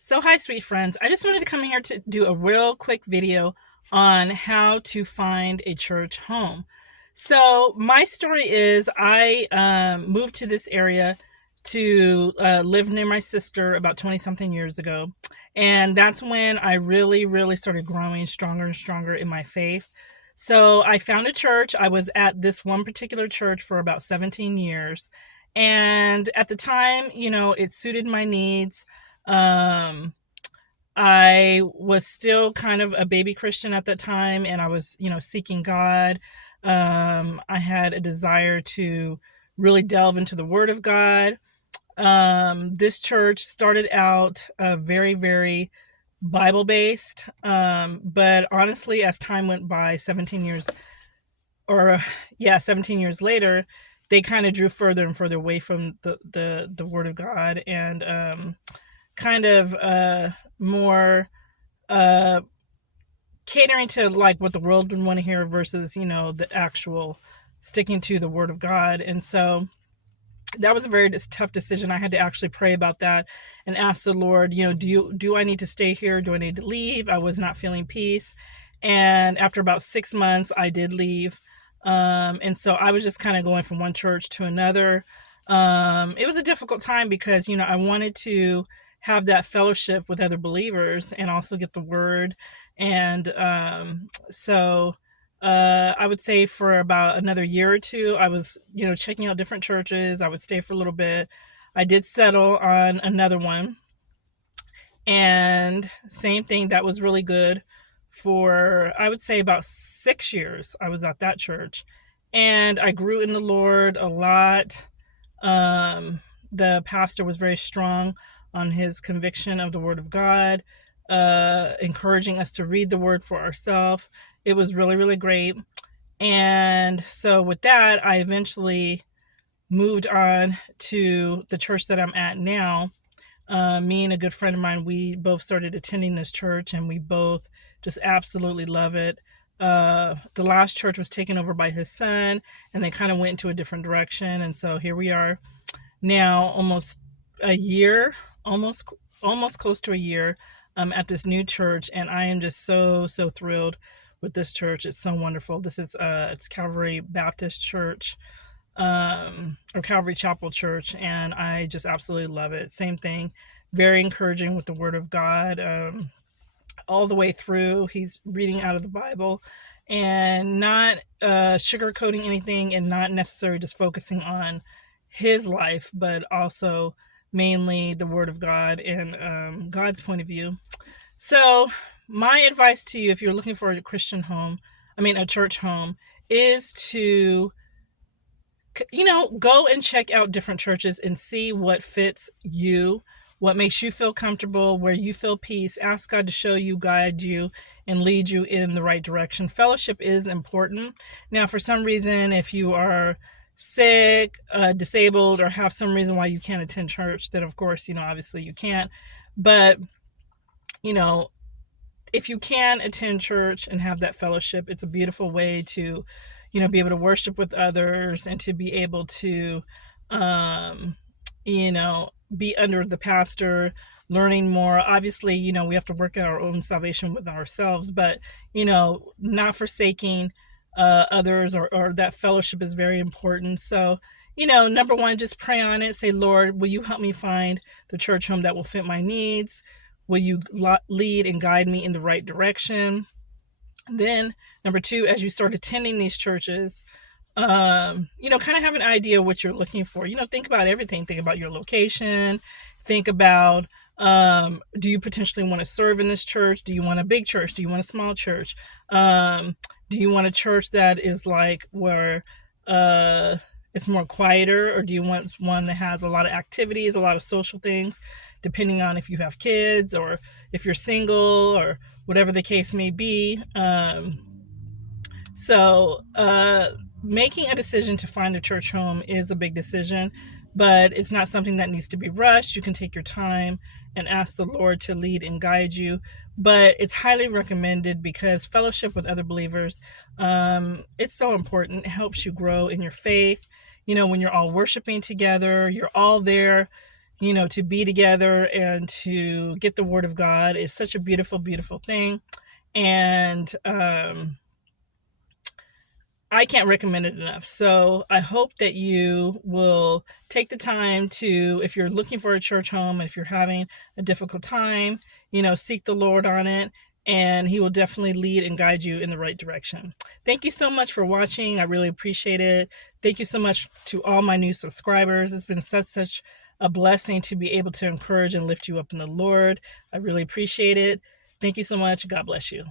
So, hi, sweet friends. I just wanted to come here to do a real quick video on how to find a church home. So, my story is I moved to this area to live near my sister about 20 something years ago. And that's when I really started growing stronger and stronger in my faith. So, I found a church. I was at this one particular church for about 17 years. And at the time, it suited my needs. um, I was still kind of a baby Christian at that time, and I was, seeking God. I had a desire to really delve into the Word of God. This church started out very Bible based, but honestly, as time went by, 17 years or yeah, 17 years later, they kind of drew further and further away from the Word of God, and kind of more uh catering to like what the world would want to hear versus the actual sticking to the Word of God. And so that was a very tough decision. I had to actually pray about that and ask the Lord, do I need to stay here? Do I need to leave? I was not feeling peace. And after about 6 months, I did leave. And so I was just kind of going from one church to another. It was a difficult time because, I wanted to have that fellowship with other believers and also get the word. And I would say for about another year or two, I was, checking out different churches. I would stay for a little bit. I did settle on another one. And same thing, that was really good for, I would say, about 6 years. I was at that church. And I grew in the Lord a lot. The pastor was very strong on his conviction of the Word of God, encouraging us to read the Word for ourselves. It was really great. And so with that, I eventually moved on to the church that I'm at now. Me and a good friend of mine, we both started attending this church and we both just absolutely love it. The last church was taken over by his son and they kind of went into a different direction. And so here we are now, almost a year, almost close to a year, at this new church. And I am just so thrilled with this church. It's so wonderful. This is it's Calvary Baptist Church, or Calvary Chapel Church, and I just absolutely love it. Same thing, very encouraging with the Word of God, all the way through. He's reading out of the Bible and not sugarcoating anything, and not necessarily just focusing on his life, but also mainly the Word of God and God's point of view. So, my advice to you, if you're looking for a Christian home, a church home, is to, go and check out different churches and see what fits you, what makes you feel comfortable, where you feel peace. Ask God to show you, guide you, and lead you in the right direction. Fellowship is important. Now, for some reason, if you are sick, disabled, or have some reason why you can't attend church, then of course, obviously you can't. But, you know, if you can attend church and have that fellowship, it's a beautiful way to, be able to worship with others and to be able to, um, be under the pastor, learning more. Obviously, we have to work out our own salvation with ourselves, but, not forsaking others, or that fellowship is very important. So, number one, just pray on it. Say, Lord, will you help me find the church home that will fit my needs? Will you lead and guide me in the right direction? Then, number two, as you start attending these churches, kind of have an idea what you're looking for. Think about everything. Think about your location. Think about, do you potentially want to serve in this church? Do you want a big church? Do you want a small church? Do you want a church that is like where it's more quieter, or do you want one that has a lot of activities, a lot of social things, depending on if you have kids or if you're single or whatever the case may be. So, making a decision to find a church home is a big decision, but it's not something that needs to be rushed. You can take your time and ask the Lord to lead and guide you. But it's highly recommended because fellowship with other believers, it's so important. It helps you grow in your faith. When you're all worshiping together, you're all there, to be together and to get the word of God is such a beautiful, beautiful thing. And I can't recommend it enough. So I hope that you will take the time to, if you're looking for a church home, and if you're having a difficult time, seek the Lord on it, and He will definitely lead and guide you in the right direction. Thank you so much for watching. I really appreciate it. Thank you so much to all my new subscribers. It's been such a blessing to be able to encourage and lift you up in the Lord. I really appreciate it. Thank you so much. God bless you.